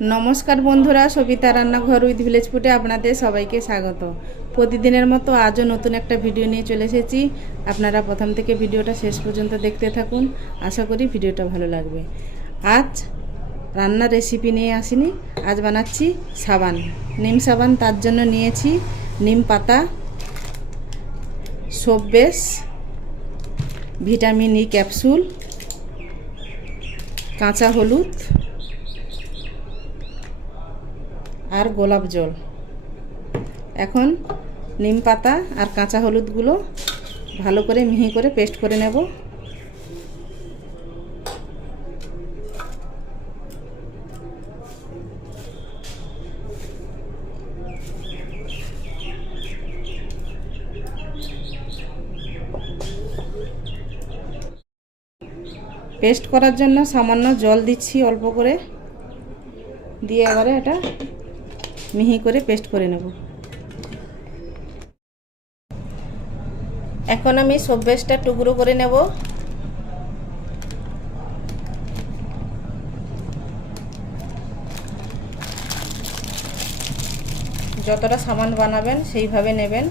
নমস্কার বন্ধুরা, সবিতা রান্নাঘর উইথ ভিলেজ ফুটে আপনাদের সবাইকে স্বাগত। প্রতিদিনের মতো আজও নতুন একটা ভিডিও নিয়ে চলে এসেছি। আপনারা প্রথম থেকে ভিডিওটা শেষ পর্যন্ত দেখতে থাকুন। আশা করি ভিডিওটা ভালো লাগবে। আজ রান্নার রেসিপি নিয়ে আসিনি। আজ বানাচ্ছি সাবান। নিম সাবান তার জন্য নিয়েছি। নিম পাতা soap base vitamin E capsule, কাঁচা হলুদ আর গোলাপ জল। এখন নিম পাতা আর কাঁচা হলুদগুলো ভালো করে মিহি করে পেস্ট করে নেব। পেস্ট করার জন্য সামান্য জল দিচ্ছি অল্প করে। দিয়ে এবারে এটা মিহি করে পেস্ট করে নেব। এখন আমি সব বেশটা টুকরো করে নেব। যতটা সামান বানাবেন সেইভাবে নেবেন।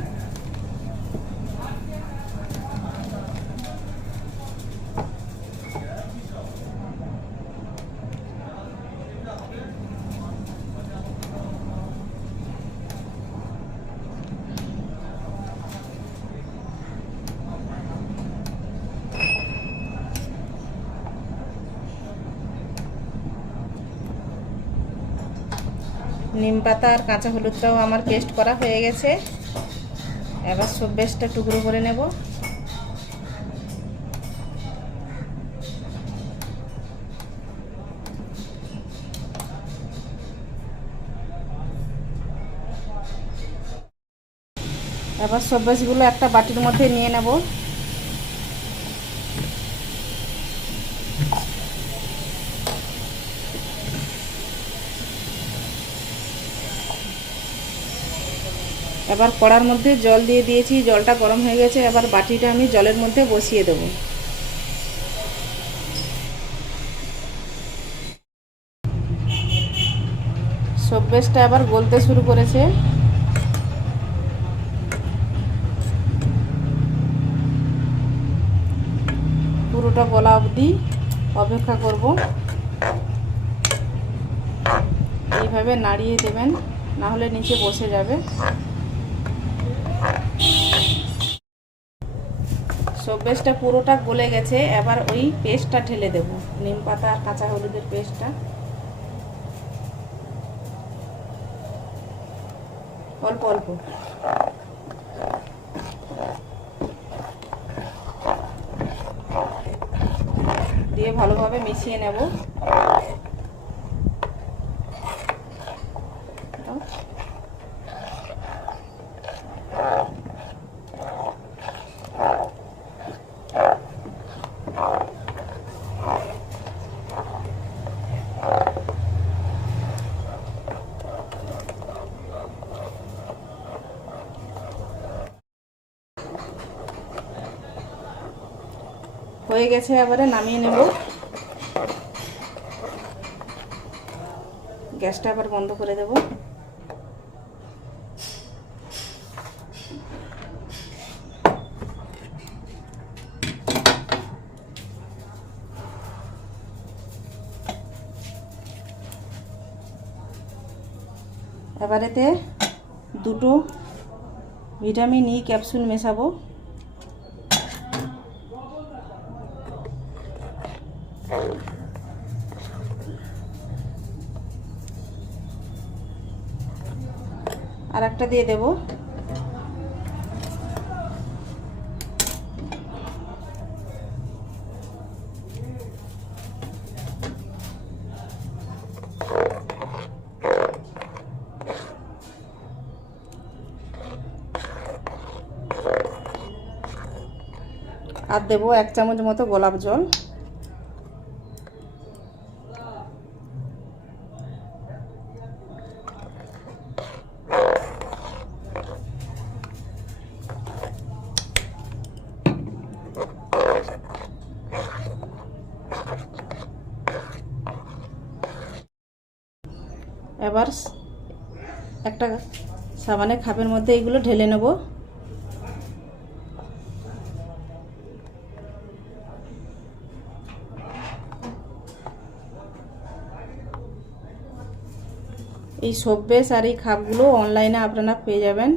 নিম পাতা আর কাঁচা হলুদটাও আমার পেস্ট করা হয়ে গেছে। এবার সব বেশটা টুকরো করে নেব। এবার সব বেশগুলো একটা বাটির মধ্যে নিয়ে নেব। এবার কড়ার মধ্যে জল দিয়ে দিয়েছি, জলটা গরম হয়ে গেছে, এবার বাটিটা আমি জলের মধ্যে বসিয়ে দেব। সব্বেশটা এবার গলতে শুরু করেছে। পুরোটা গলা অবধি অপেক্ষা করব। এইভাবে নাড়িয়ে দেবেন না হলে নিচে বসে যাবে। সব্বেশটা পুরোটা গলে গেছে, এবার ওই পেস্টটা ঢেলে দেব। নিম পাতা আর কাঁচা হলুদের পেস্টটা। অল্প অল্প। দিয়ে ভালোভাবে মিশিয়ে নেব। হয়ে গেছে, এবারে নামিয়ে নেব। গ্যাসটা আবার বন্ধ করে দেব। এবারেতে দুটো ভিটামিন ই ক্যাপসুল মেশাবো। আর একটা দিয়ে দেব। আর দেবো এক চামচ মতো গোলাপ জল। এবার একটা সাবানের খাপের মধ্যে এইগুলো ঢেলে নেব। এই সোপ বেস আর এই খাপগুলো অনলাইনে আপনারা পেয়ে যাবেন।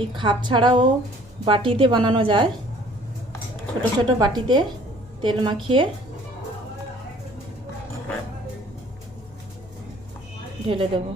এই খাপ ছাড়াও বাটিতে বানানো যায়। ছোট ছোট বাটিতে তেল মাখিয়ে ঢেলে দেব।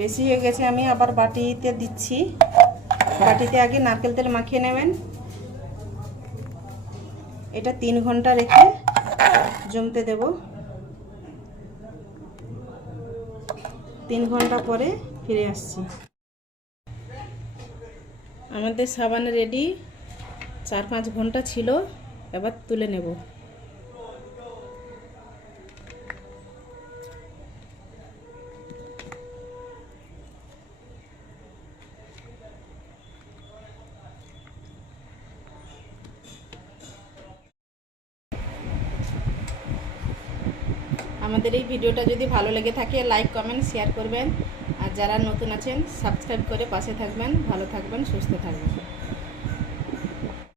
বেশি হয়ে গেছে, আমি আবার বাটিতে দিচ্ছি। বাটিতে আগে নারকেল তেল মাখিয়ে নেবেন। এটা তিন ঘণ্টা রেখে জমতে দেব। তিন ঘণ্টা পরে ফিরে আসছি। আমাদের সাবান রেডি। চার পাঁচ ঘণ্টা ছিল, এবার তুলে নেব। আমাদের এই ভিডিওটা যদি ভালো লেগে থাকে লাইক কমেন্ট শেয়ার করবেন। আর যারা নতুন আছেন সাবস্ক্রাইব করে পাশে থাকবেন। ভালো থাকবেন, সুস্থ থাকবেন।